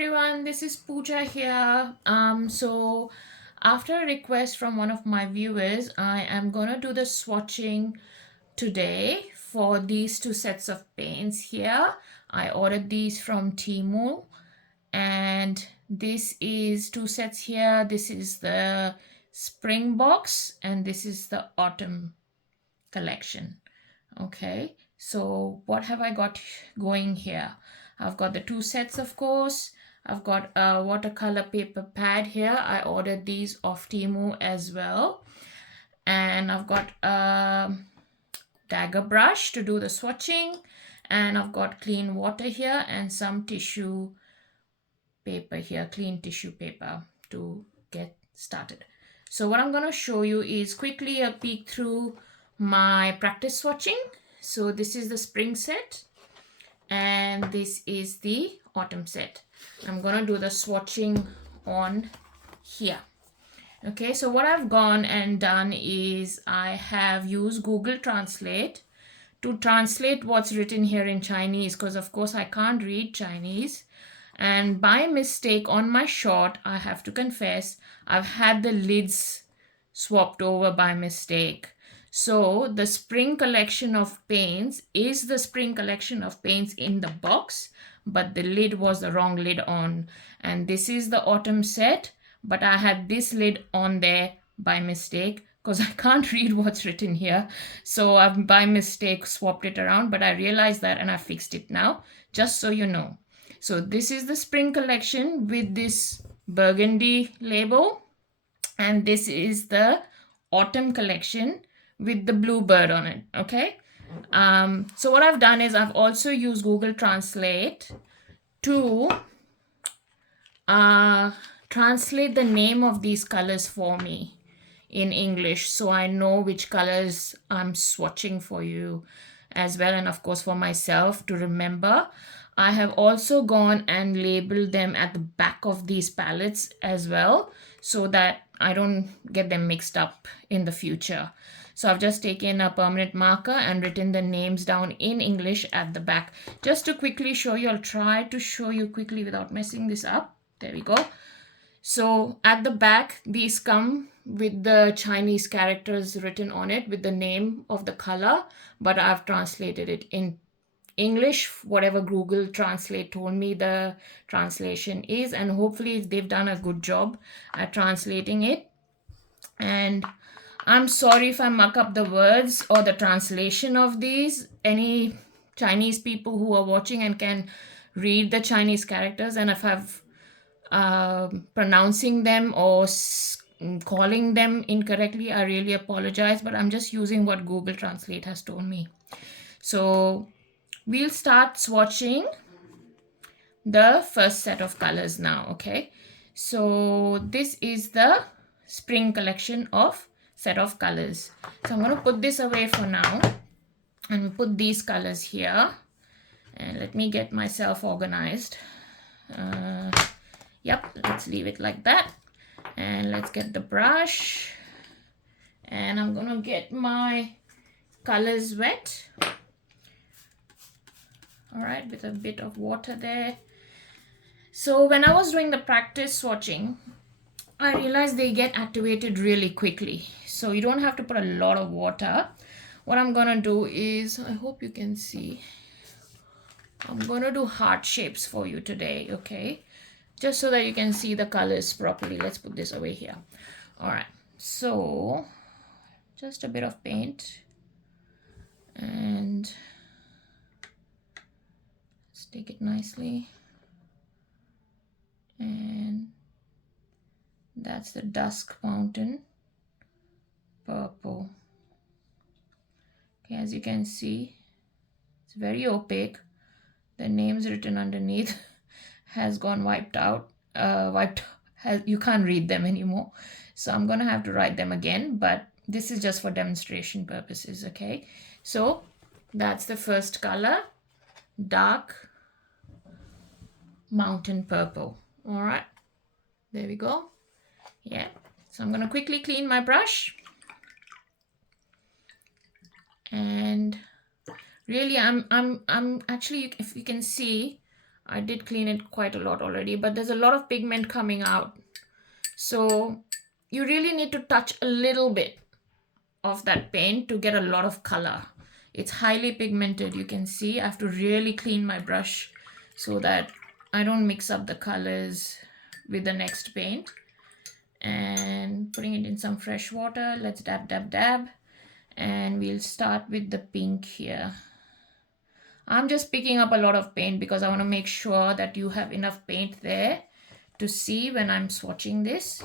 everyone, this is Pooja here. So after a request from one of my viewers, I am gonna do the swatching today for these two sets of paints here. I ordered these from TEMU, and this is two sets here. This is the spring box and this is the autumn collection. Okay, so what have I got going here? I've got the two sets, of course. I've got a watercolor paper pad here. I ordered these off Temu as well. And I've got a dagger brush to do the swatching. And I've got clean water here and some tissue paper here, clean tissue paper to get started. So what I'm going to show you is quickly a peek through my practice swatching. So this is the spring set and this is the autumn set. I'm going to do the swatching on here. Okay, so what I've gone and done is I have used Google Translate to translate what's written here in Chinese, because of course I can't read Chinese. And by mistake on my shot, I have to confess, I've had the lids swapped over by mistake. So the spring collection of paints is the spring collection of paints in the box, but the lid was the wrong lid on. And this is the autumn set, but I had this lid on there by mistake because I can't read what's written here. So I've by mistake swapped it around, but I realized that and I fixed it now, just so you know. So this is the spring collection with this burgundy label, and this is the autumn collection with the blue bird on it. Okay, so what I've done is I've also used Google Translate to translate the name of these colors for me in English, so I know which colors I'm swatching for you as well, and of course for myself to remember. I have also gone and labeled them at the back of these palettes as well, so that I don't get them mixed up in the future. So I've just taken a permanent marker and written the names down in English at the back. Just to quickly show you, I'll try to show you quickly without messing this up. There we go. So at the back, these come with the Chinese characters written on it with the name of the color, but I've translated it in English, whatever Google Translate told me the translation is, and hopefully they've done a good job at translating it. And I'm sorry if I muck up the words or the translation of these. Any Chinese people who are watching and can read the Chinese characters, and if I've pronouncing them or calling them incorrectly, I really apologize, but I'm just using what Google Translate has told me. So we'll start swatching the first set of colors now. Okay, so this is the spring collection of set of colors. So I'm going to put this away for now and put these colors here, and let me get myself organized. Yep, let's leave it like that, and let's get the brush, and I'm gonna get my colors wet. All right, with a bit of water there. So when I was doing the practice swatching, I realized they get activated really quickly, so you don't have to put a lot of water. What I'm gonna do is, I hope you can see, I'm gonna do heart shapes for you today. Okay, just so that you can see the colors properly. Let's put this away here. All right, so just a bit of paint, and stick it nicely, and that's the dusk mountain purple. Okay, as you can see, it's very opaque. The names written underneath has gone wiped out. You can't read them anymore, so I'm gonna have to write them again, but this is just for demonstration purposes. Okay, so that's the first color, dark mountain purple. All right, there we go. Yeah, so I'm gonna quickly clean my brush, and really I'm actually, if you can see, I did clean it quite a lot already, but there's a lot of pigment coming out. So you really need to touch a little bit of that paint to get a lot of color. It's highly pigmented. You can see I have to really clean my brush so that I don't mix up the colors with the next paint. And putting it in some fresh water. Let's dab, dab, dab. And we'll start with the pink here. I'm just picking up a lot of paint because I want to make sure that you have enough paint there to see when I'm swatching this.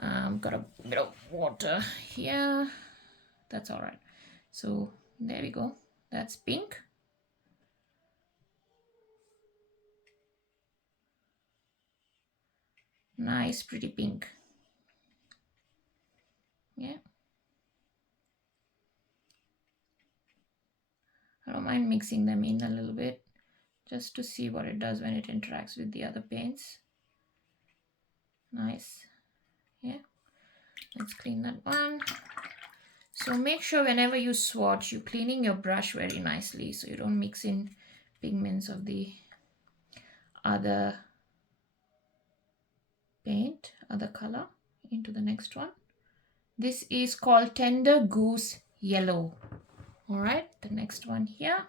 Got a bit of water here. That's all right. So there we go. That's pink. Nice, pretty pink. Yeah. I don't mind mixing them in a little bit just to see what it does when it interacts with the other paints. Nice. Yeah. Let's clean that one. So make sure whenever you swatch, you're cleaning your brush very nicely so you don't mix in pigments of the other paint, other color into the next one. This is called Tender Goose Yellow. All right, the next one here.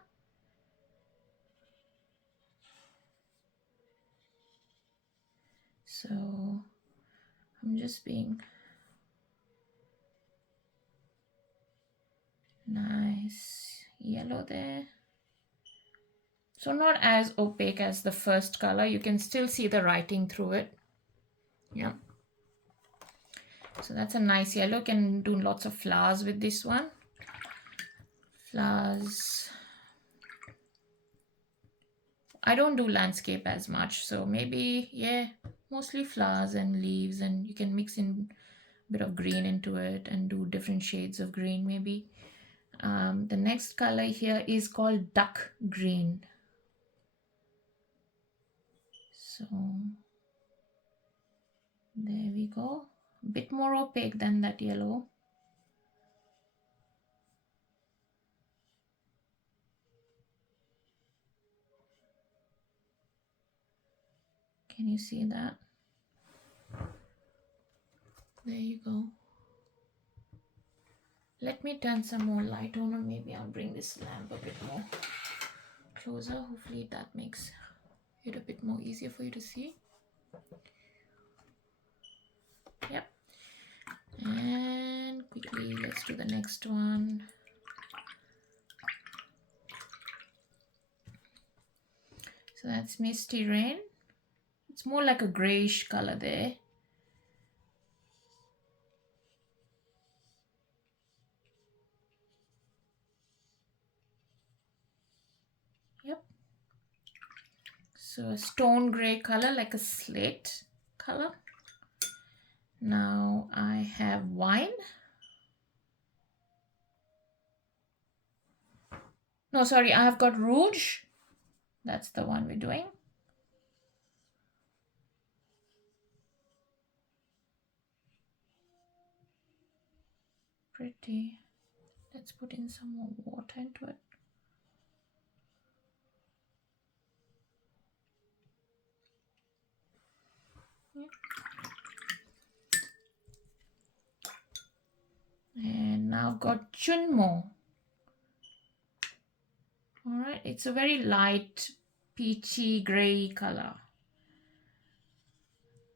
So I'm just being nice yellow there. So not as opaque as the first color. You can still see the writing through it. Yeah. So that's a nice yellow. Can do lots of flowers with this one. Flowers. I don't do landscape as much. So maybe, yeah, mostly flowers and leaves. And you can mix in a bit of green into it and do different shades of green maybe. The next color here is called duck green. So there we go. A bit more opaque than that yellow. Can you see that? There you go. Let me turn some more light on, or maybe I'll bring this lamp a bit more closer. Hopefully that makes it a bit more easier for you to see. Yep. And quickly, let's do the next one. So that's Misty Rain. It's more like a grayish color there. Yep. So a stone gray color, like a slate color. Now I have wine. No, sorry, I have got rouge. That's the one we're doing. Pretty. Let's put in some more water into it. And now I've got Chunmo. All right, it's a very light peachy gray color.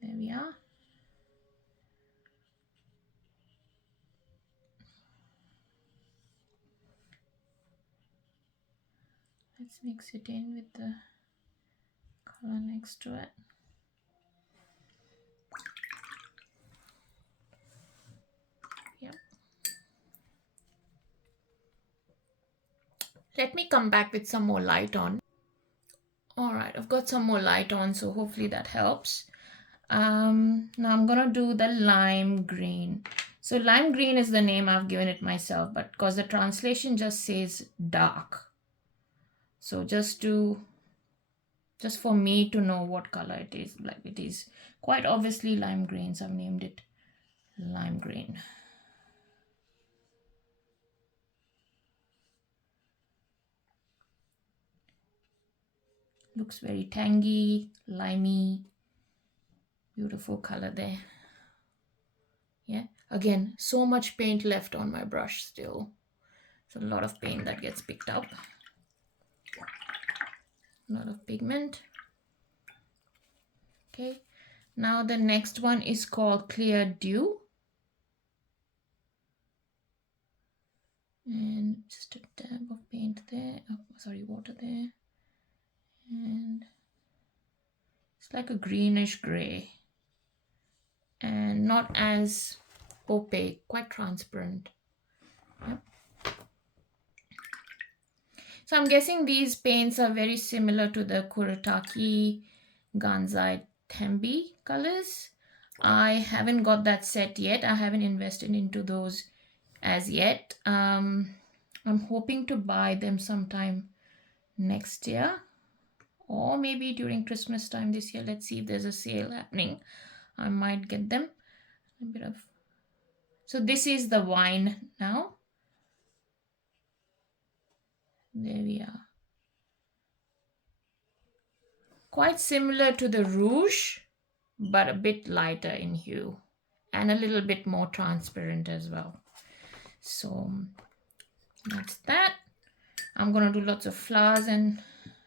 There we are. Let's mix it in with the color next to it. Yep. Let me come back with some more light on. All right, I've got some more light on, so hopefully that helps. Now I'm gonna do the lime green. So lime green is the name I've given it myself, but because the translation just says dark. So just for me to know what color it is, like it is quite obviously lime green, so I've named it lime green. Looks very tangy, limey, beautiful color there. Yeah, again, so much paint left on my brush still. It's a lot of paint that gets picked up. A lot of pigment. Okay, now the next one is called Clear Dew. And just a dab of paint there. Oh, sorry, water there. And it's like a greenish gray. And not as opaque, quite transparent. Yep. So I'm guessing these paints are very similar to the Kuretake Gansai Tambi colors. I haven't got that set yet. I haven't invested into those as yet. I'm hoping to buy them sometime next year or maybe during Christmas time this year. Let's see if there's a sale happening. I might get them. A bit of. So this is the wine now. There we are. Quite similar to the rouge, but a bit lighter in hue and a little bit more transparent as well. So that's that. I'm gonna do lots of flowers and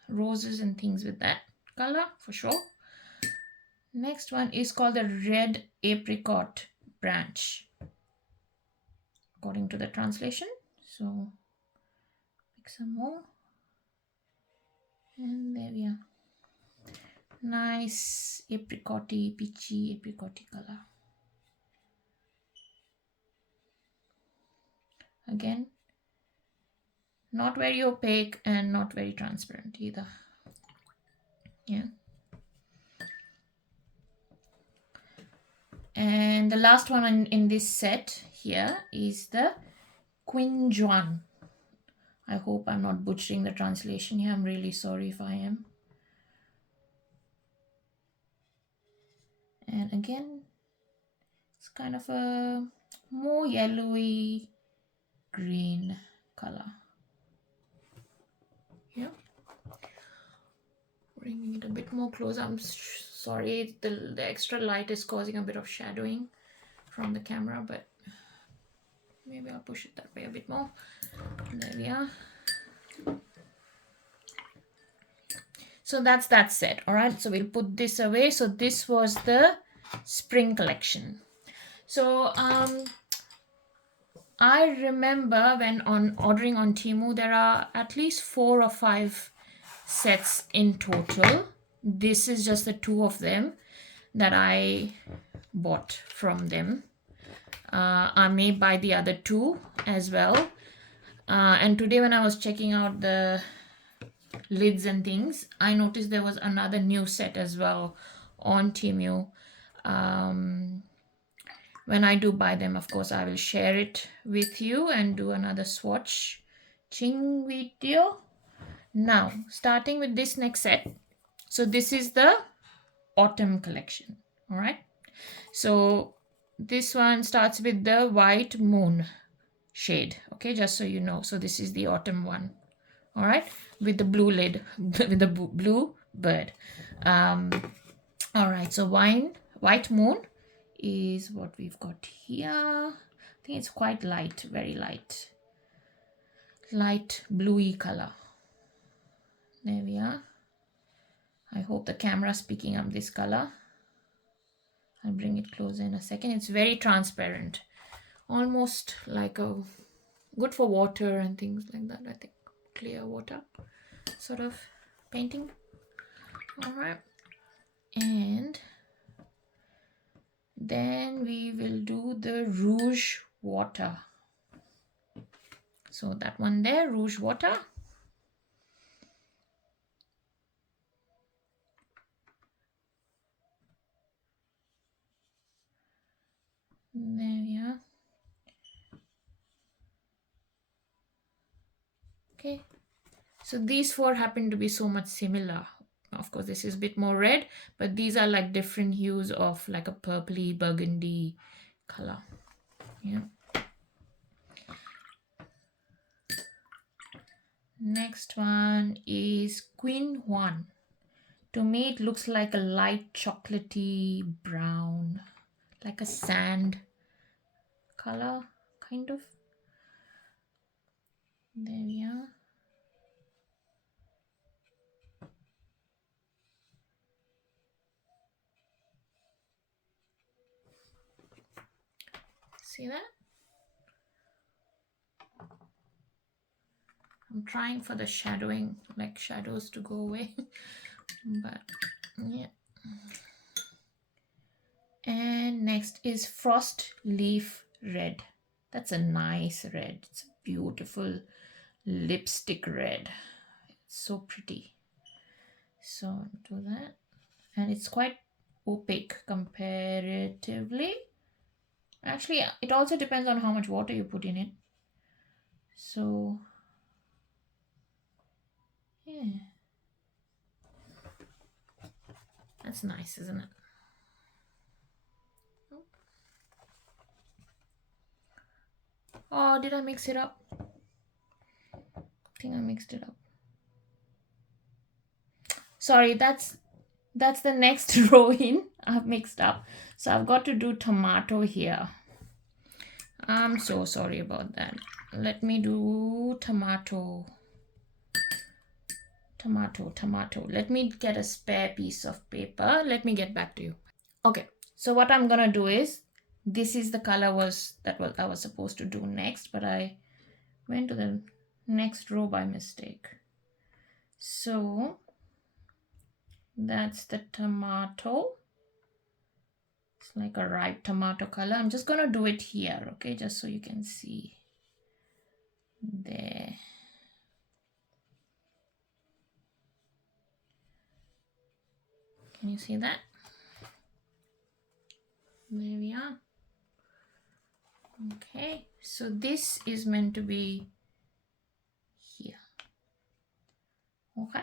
roses and things with that color for sure. Next one is called the Red Apricot Branch, according to the translation. So pick some more. And there we are. Nice apricot-y, peachy apricot-y color. Again, not very opaque and not very transparent either. Yeah. And the last one in this set here is the Queen Juan. I hope I'm not butchering the translation here. I'm really sorry if I am. And again, it's kind of a more yellowy green color. Yeah. Bringing it a bit more close. I'm sorry, the extra light is causing a bit of shadowing from the camera, but maybe I'll push it that way a bit more. There we are. So that's that set. All right, so we'll put this away. So this was the spring collection. So I remember when ordering on TEMU, there are at least 4 or 5 sets in total. This is just the 2 of them that I bought from them. I may buy the other 2 as well. And today when I was checking out the lids and things, I noticed there was another new set as well on TEMU. When I do buy them, of course, I will share it with you and do another swatching video. Now, starting with this next set. So this is the autumn collection. All right. So this one starts with the white moon shade. Okay, just so you know. So this is the autumn one. All right, with the blue lid, with the blue bird. All right, so white moon is what we've got here. I think it's quite light, very light bluey color. There we are. I hope the camera's picking up this color. I'll bring it closer in a second. It's very transparent, almost like a good for water and things like that. I think clear water sort of painting. All right, and then we will do the rouge water. So that one there, rouge water. There we are. Okay, so these 4 happen to be so much similar. Of course, this is a bit more red, but these are like different hues of like a purpley burgundy color. Yeah. Next one is Queen Juan. To me, it looks like a light chocolatey brown, like a sand color, kind of. There we are. See that? I'm trying for the shadowing, like shadows to go away. But yeah. And next is Frost Leaf Red. That's a nice red. It's a beautiful lipstick red. It's so pretty. So do that. And it's quite opaque comparatively. Actually, it also depends on how much water you put in it. So yeah, that's nice, isn't it? Oh, did I mix it up? I think I mixed it up. Sorry, that's the next row in. I've mixed up. So I've got to do tomato here. I'm so sorry about that. Let me do tomato. Tomato. Let me get a spare piece of paper. Let me get back to you. Okay, so what I'm gonna do is, this is the color I was supposed to do next, but I went to the next row by mistake. So that's the tomato. It's like a ripe tomato color. I'm just gonna do it here, okay, just so you can see. There. Can you see that? There we are. Okay, so this is meant to be here. Okay.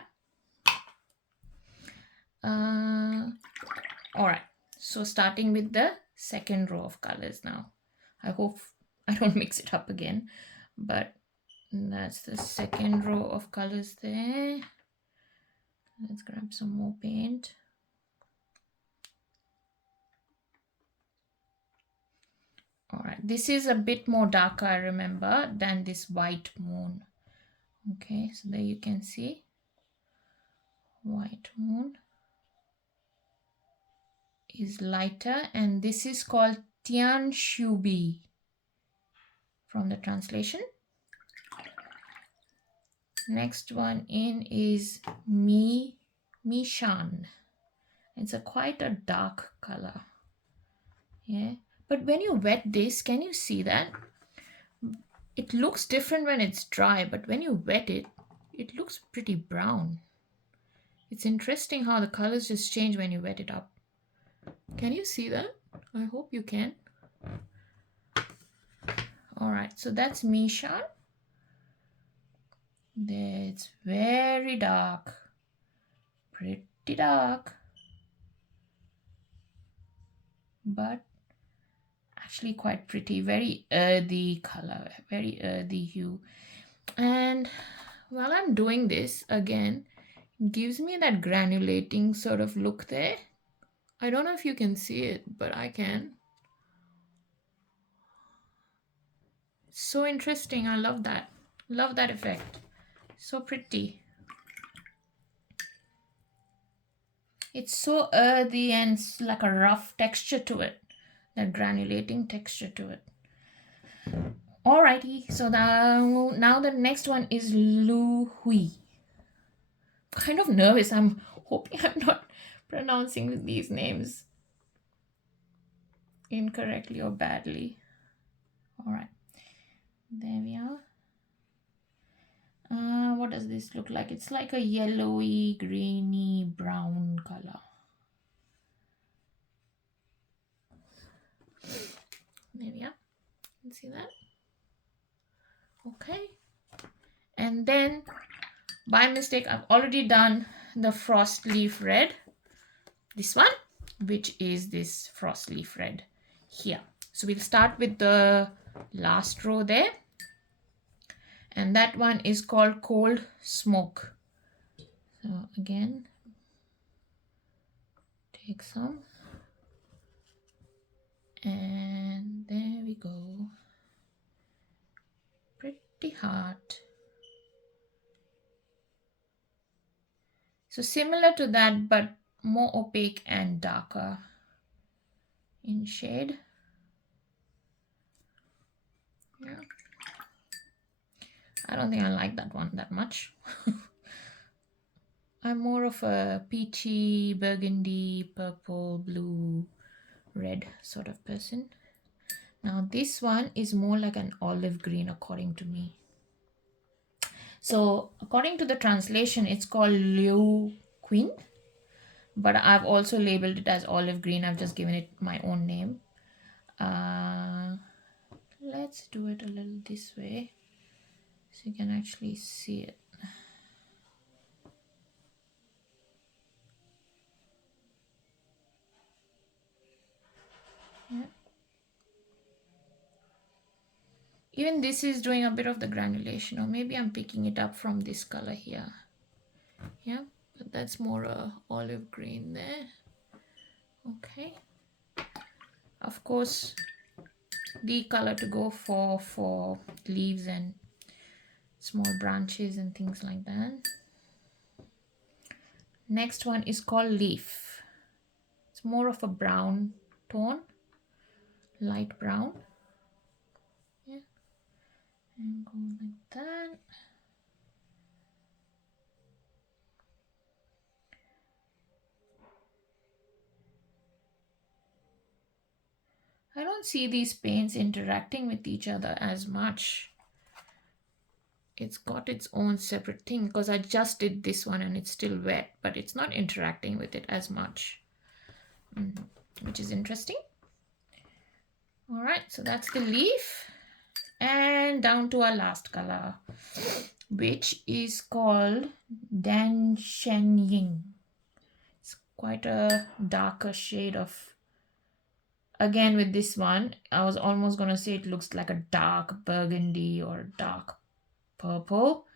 All right, so starting with the second row of colors now. I hope I don't mix it up again, but that's the second row of colors there. Let's grab some more paint. All right, this is a bit more darker, I remember, than this white moon. Okay, so there you can see white moon is lighter, and this is called Tian Shubi from the translation. Next one in is Mi Shan. It's a quite a dark color. Yeah, but when you wet this, can you see that? It looks different when it's dry, but when you wet it, it looks pretty brown. It's interesting how the colors just change when you wet it up. Can you see that? I hope you can. All right, so that's Mi Shan. There, it's very dark, pretty dark, but actually quite pretty, very earthy color, very earthy hue. And while I'm doing this again, it gives me that granulating sort of look there. I don't know if you can see it, but I can. So interesting. I love that. Love that effect. So pretty. It's so earthy and like a rough texture to it. That granulating texture to it. Alrighty, so now the next one is Lu Hui. Kind of nervous. I'm hoping I'm not pronouncing these names incorrectly or badly. Alright, there we are. What does this look like? It's like a yellowy, grainy, brown color. There we are. You can see that? Okay. And then, by mistake, I've already done the frost leaf red. This one, which is this frost leaf red here. So we'll start with the last row there. And that one is called Cold Smoke. So again, Take some. And there we go. Pretty hard. So similar to that, but more opaque and darker in shade. Yeah. I don't think I like that one that much. I'm more of a peachy, burgundy, purple, blue, red sort of person. Now this one is more like an olive green according to me. So according to the translation, it's called Liu Queen, but I've also labeled it as olive green. I've just given it my own name. Let's do it a little this way so you can actually see it. Yeah. Even this is doing a bit of the granulation, or maybe I'm picking it up from this color here. Yeah, but that's more a olive green there. Okay. Of course, the color to go for leaves and small branches and things like that. Next one is called Leaf. It's more of a brown tone, light brown. Yeah, and go like that. I don't see these paints interacting with each other as much. It's got its own separate thing because I just did this one and it's still wet, but it's not interacting with it as much, which is interesting. All right, so that's the leaf. And down to our last color, which is called Dan Shen Ying. It's quite a darker shade of, again with this one, I was almost going to say it looks like a dark burgundy or dark purple,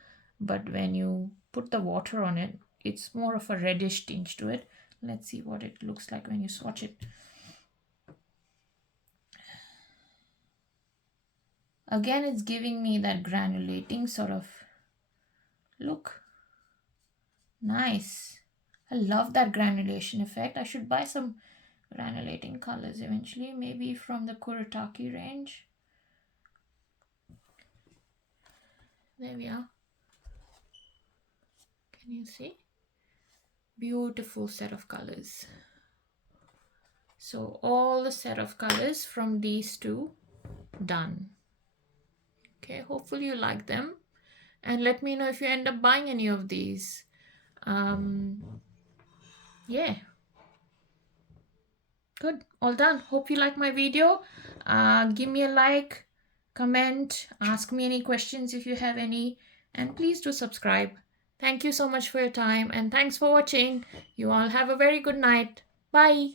but when you put the water on it, it's more of a reddish tinge to it. Let's see what it looks like when you swatch it. Again, it's giving me that granulating sort of look. Nice. I love that granulation effect. I should buy some granulating colors eventually, maybe from the Kuretake range. There we are. Can you see? Beautiful set of colors. So all the set of colors from these two done. Okay, hopefully you like them, and let me know if you end up buying any of these. Yeah, good, all done. Hope you like my video. Give me a like, comment, ask me any questions if you have any, and please do subscribe. Thank you so much for your time, and thanks for watching. You all have a very good night. Bye.